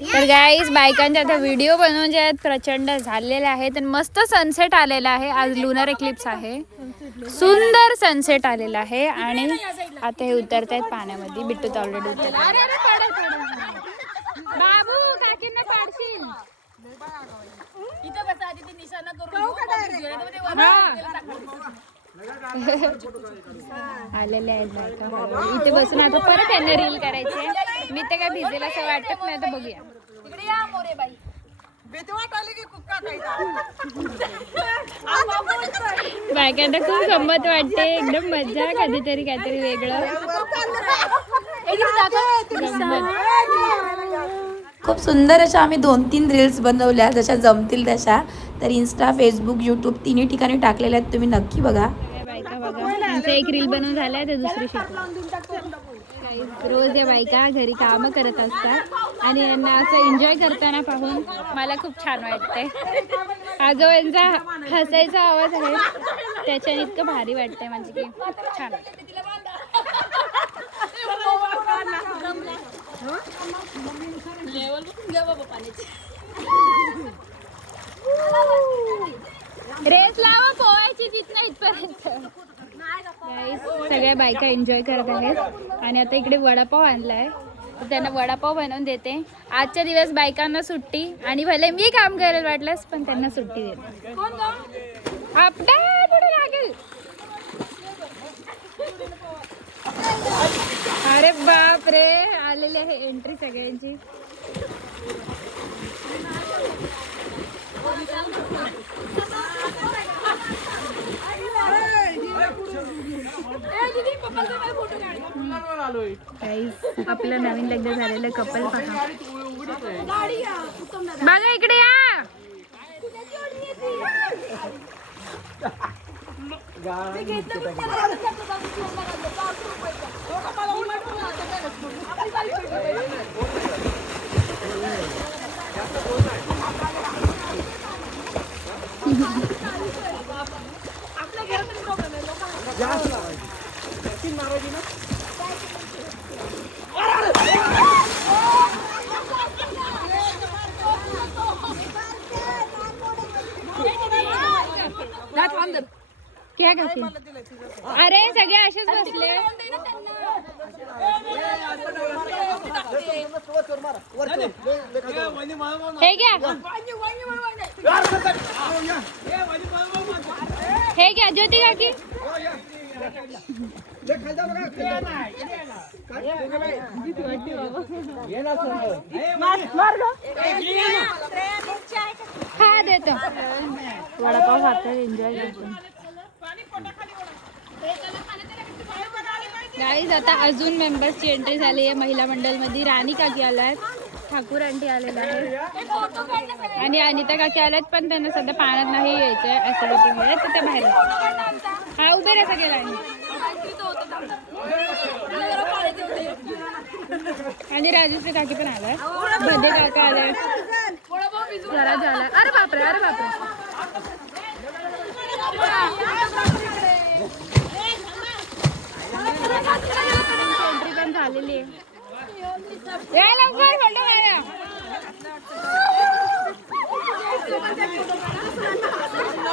तर गाईज बायकांचे आता व्हिडिओ बनवून जे आहेत प्रचंड झालेले आहेत आणि मस्त सनसेट आलेला आहे. आज लुनर एक्लिप्स आहे, सुंदर सनसेट आलेला आहे आणि आता हे उतरत आहेत पाण्यामध्ये. बिट्टू तर ऑलरेडी उतरत. बाबू काकींना पाडशील. आलेले आहेत बायका. इथे बसून आता परत त्यांना रील करायचे. मी तर काय भिजेल असं वाटत नाही, तर बघूया. बायकांना खूप गंमत वाटते, एकदम मजा. कधीतरी काहीतरी वेगळं. खूप सुंदर अशा आम्ही 2-3 रील्स बनवल्या, जशा जमतील तशा. तर इन्स्टा, फेसबुक, यूट्यूब तिन्ही ठिकाणी टाकलेल्या आहेत, तुम्ही नक्की बघा. बायका बघा, त्यांचं एक रील बनवून झालंय, तर दुसरी शिकू. रोज या बायका घरी कामं करत असतात आणि यांना असं एन्जॉय करताना पाहून मला खूप छान वाटतंय. हा जो यांचा हसायचा आवाज आहे त्याच्याने इतकं भारी वाटतंय, म्हणजे की छान वाटतं. रेस लावा पोहायची तिथनं इथपर्यंत. सगळ्या बायका एन्जॉय करत आहेत आणि आता इकडे वडापाव आणलाय, त्यांना वडापाव बनवून देते. आजच्या दिवस बायकांना सुट्टी आणि भले मी काम करायला वाटलंस पण त्यांना सुट्टी देते. आपटा पुढे लागेल. अरे बाप रे, आलेले आहे एंट्री सगळ्यांची. आपलं नवीन लग्न झालेलं कपल पहा. बघा इकडे या. क्या करते? अरे सगळे असेच बसले. हे घ्या, हे घ्या ज्योती काकी. हा देतो. वडापाव खातात, एन्जॉय करतो. गाईज आता अजून मेंबर्सची एंट्री झाली आहे महिला मंडळमध्ये. राणी काकी आल्या आहेत, ठाकूर आंटी आलेला आहे आणि अनिता काकी आल्यात, पण त्यांना सध्या पाण्यात नाही यायचं आहे ऍसिडिटीमुळे, तर ते बाहेर. हा उभे राहा सगळे. राणी आणि राजूचे काकी पण आलाय, भदे काका आलाय, जरा झालाय. अरे बापरे, अरे बापरे. एंट्री पण झालेली आहे.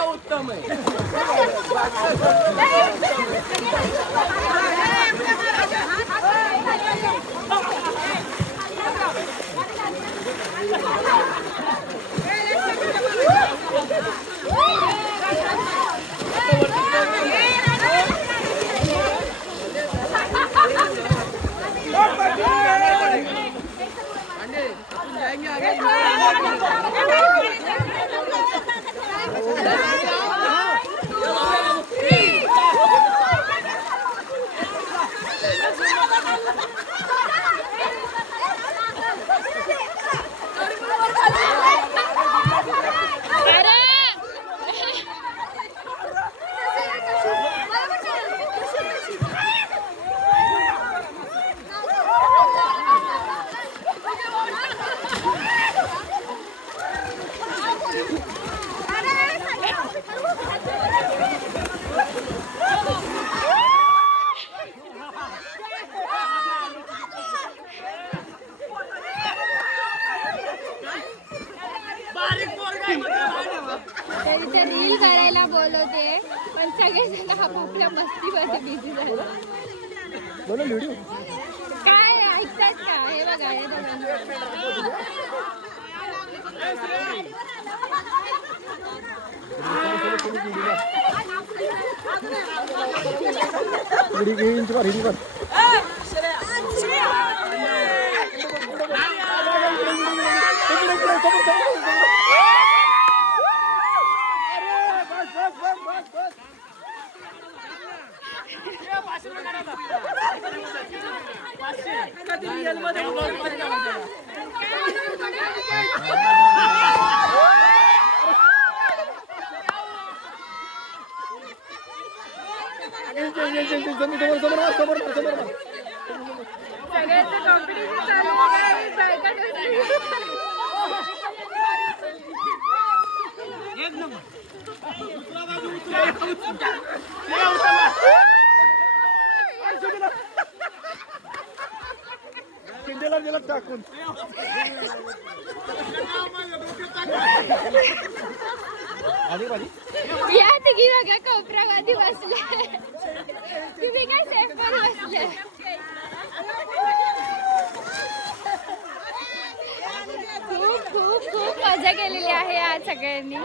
उत्तम आहे. इथे रील करायला बोलवते पण सगळेजण आपापल्या मस्तीमध्ये बिझी झाले. काय ऐकतात का? हे बघा हे टाकून या तिघी बघा कोपऱ्यामध्ये बसले. तुम्ही काय सेफवर बसले. खूप खूप खूप मजा केलेली आहे आज सगळ्यांनी.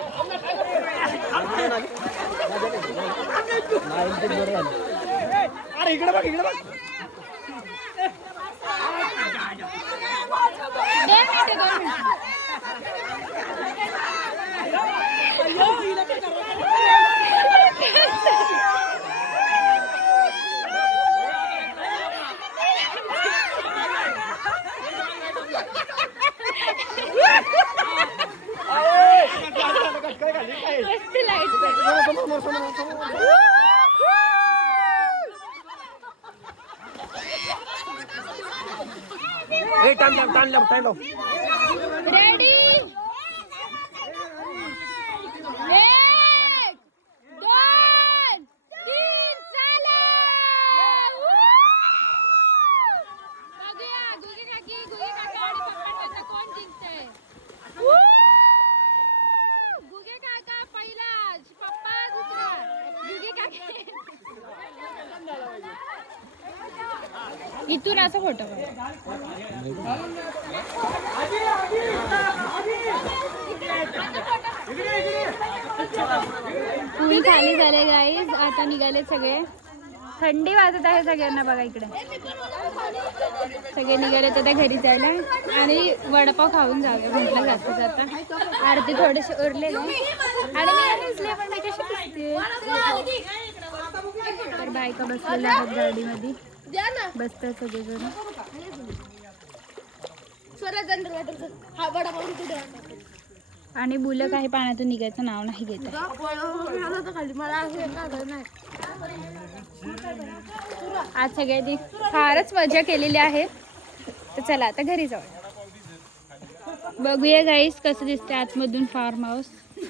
अरे इकडे बघ इकडे बघ. रेडी 1 2 3 चला. बघूया गुगे काका आणि पप्पांचा कोण जिंकतंय. गुगे काका पहिला, पप्पा दुसरा. गुगे काका इथून असं फोटो पूल खाली झाले गाईज. आता निघाले सगळे. थंडी वाजत आहे सगळ्यांना बघा इकडे. सगळे निघाले तर त्या घरी जायला आणि वडापाव खाऊन जाऊया म्हटलं जाता जाता. आरती थोडेसे उरलेले आणि मी दिसले पण मी कशी दिसते. तर बायका बसलेल्या आहेत गाडीमध्ये. बसतात सगळेजण. आणि बुलं काही पाण्यातून निघायचं नाव नाही घेत. आज सगळ्यांनी फारच मजा केलेली आहे. तर चला आता घरी जाऊ. बघूया गाईस कसं दिसते आतमधून फार्म हाऊस.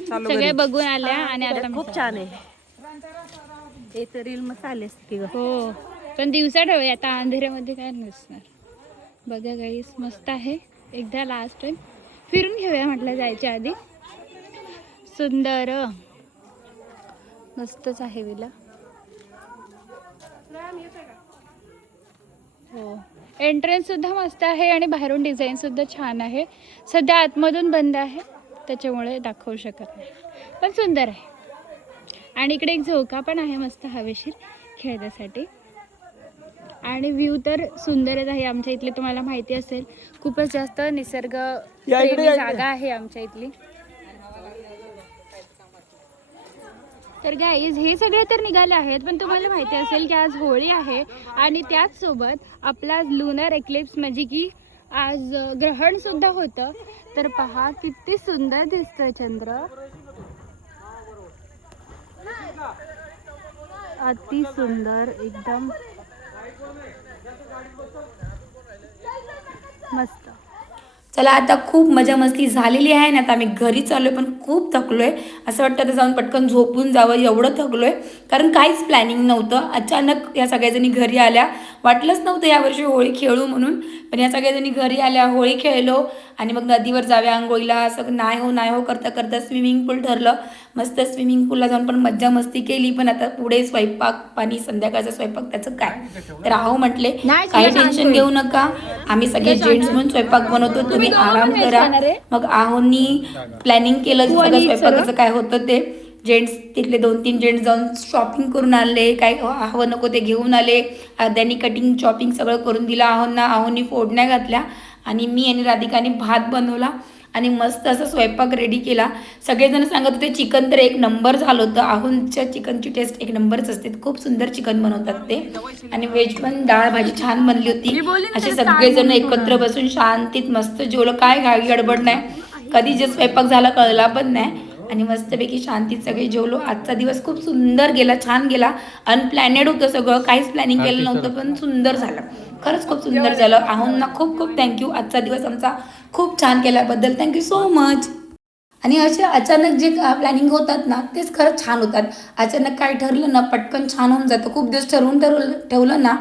सगळे बघून आल्या आणि आता खूप छान आहे. हे तर रील मसाले असते. हो पण दिवसा ठेवूया आता अंधेऱ्यामध्ये काय नसणार. बघा गाईस मस्त आहे. एकदा लास्ट टाइम फिरून घेऊया म्हटलं जायच्या आधी. सुंदर मस्तच आहे विला. हो एंट्रन्स सुद्धा मस्त आहे आणि बाहेरून डिझाईन सुद्धा छान आहे. सध्या आतमधून बंद आहे त्याच्यामुळे दाखवू शकत नाही पण सुंदर आहे. आणि इकडे एक झोका पण आहे मस्त हवेशीर खेळण्यासाठी. आणि व्ह्यू तर सुंदरच आहे. आमच्या इथली तुम्हाला माहिती असेल खूपच जास्त निसर्ग जागा आहे आमच्या इथली. तर गाईज हे सगळे तर निघाले आहेत पण तुम्हाला माहिती असेल की आज होळी आहे आणि त्याच सोबत आपला लुनर एक्लिप्स म्हणजे की आज ग्रहण सुद्धा होतं. तर पहा किती सुंदर दिसतंय चंद्र. अति सुंदर एकदम मस्त. चला आता खूप मजा मस्ती झालेली आहे ना, आता आम्ही घरी चाललो आहे, पण खूप थकलो आहे. असं वाटतं आता जाऊन पटकन झोपून जावं, एवढं थकलो आहे. कारण काहीच प्लॅनिंग नव्हतं. अचानक या सगळ्याजणी घरी आल्या. वाटलंच नव्हतं यावर्षी होळी खेळू म्हणून, पण या सगळ्याजणी घरी आल्या, होळी खेळलो आणि मग नदीवर जाव्या आंघोळीला. असं नाही हो करता करता स्विमिंग पूल ठरलं. मस्त स्विमिंग पूलला जाऊन पण मज्जा मस्ती केली. पण आता पुढे स्वयंपाक पाणी, संध्याकाळचा स्वयंपाक त्याचं काय. तर आहो म्हटले काही टेन्शन घेऊ नका, आम्ही सगळे जेंट्स म्हणून स्वयंपाक बनवतो, तुम्ही आराम करा. मग आहोंनी प्लॅनिंग केलं सगळं स्वयंपाकाचं काय होतं ते. जेंट्स तिथले 2-3 जेंट्स जाऊन शॉपिंग करून आले, काय हवं नको ते घेऊन आले. अर्ध्यांनी कटिंग चॉपिंग सगळं करून दिलं आहोंना. आहोंनी फोडण्या घातल्या आणि मी आणि राधिकाने भात बनवला आणि मस्त असं स्वयंपाक रेडी केला. सगळेजण सांगत होते चिकन तर एक नंबर झालं होतं. आहोंच्या चिकनची टेस्ट एक नंबरच असते, खूप सुंदर चिकन बनवतात ते. आणि व्हेज पण डाळ भाजी छान बनली होती. असे सगळेजण एकत्र बसून शांतीत मस्त जेवलं, काय घाई गडबड नाही, कधी जे स्वयंपाक झाला कळला पण नाही. आणि मस्तपैकी शांतीत सगळे जेवलो. आजचा दिवस खूप सुंदर गेला, छान गेला. अनप्लॅनेड होतं सगळं, काहीच प्लॅनिंग केलं नव्हतं, पण सुंदर झालं. खरंच खूप सुंदर झालं. आहोंना खूप खूप थँक्यू. आजचा दिवस आमचा खूप छान केल्याबद्दल थँक्यू सो मच. आणि असे अचानक जे प्लॅनिंग होतात ना, तेच खरंच छान होतात. अचानक काय ठरलं ना, पटकन छान होऊन जातं. खूप दिवस ठेवलं ना,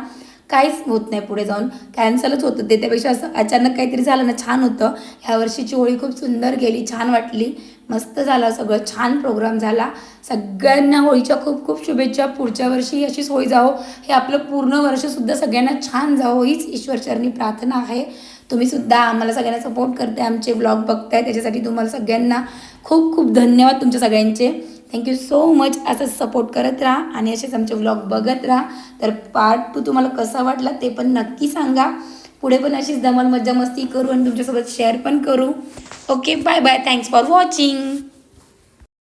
काहीच होत नाही, पुढे जाऊन कॅन्सलच होतं ते. त्यापेक्षा असं अचानक काहीतरी झालं ना, छान होतं. ह्या वर्षीची होळी खूप सुंदर गेली, छान वाटली, मस्त झालं सगळं, छान प्रोग्राम झाला. सगळ्यांना होळीच्या खूप खूप शुभेच्छा. पुढच्या वर्षी अशीच होळी जावो, हे आपलं पूर्ण वर्षसुद्धा सगळ्यांना छान जावं, हीच ईश्वरचरणी प्रार्थना आहे. तुम्हीसुद्धा आम्हाला सगळ्यांना सपोर्ट करताय, आमचे ब्लॉग बघताय, त्याच्यासाठी तुम्हाला सगळ्यांना खूप खूप धन्यवाद तुमच्या सगळ्यांचे. Thank you so much. असंच सपोर्ट करत राहा आणि असेच आमचे व्लॉग बघत राहा. तर पार्ट 2 तुम्हाला कसा वाटला ते पण नक्की सांगा. पुढे पण अशीच धमाल मज्जा मस्ती करू आणि तुमच्यासोबत शेअर पण करू. Okay, bye bye. Thanks for watching.